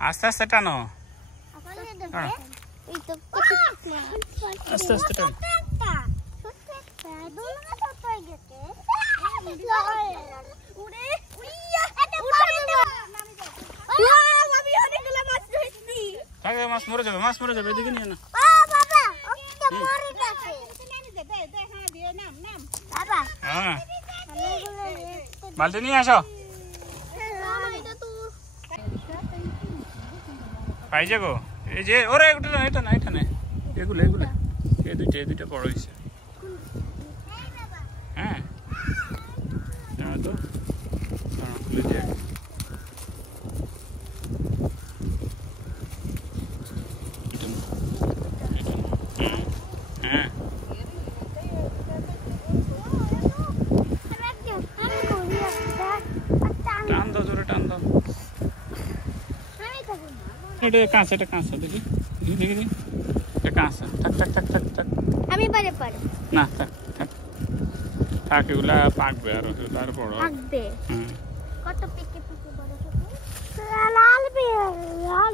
আস্তে আস্তে টানো আস্তে আস্তে টানো মাছ মরে যাবে এদিকে নিয়ে না বালতি নিয়ে আসো পাইছে গো এই যে ওরে এটা না এগুলো এই দুইটা বড় হয়েছে হ্যাঁ তো খুলে দিয়ে হ্যাঁ টান দাও জোরে টান দাও এটা কাঁচা দেখি এটা কাঁচা থাক আমি পারে না থাক এগুলা পাকবে আর বড় পাকবে কত পিকে বড় ছোট লাল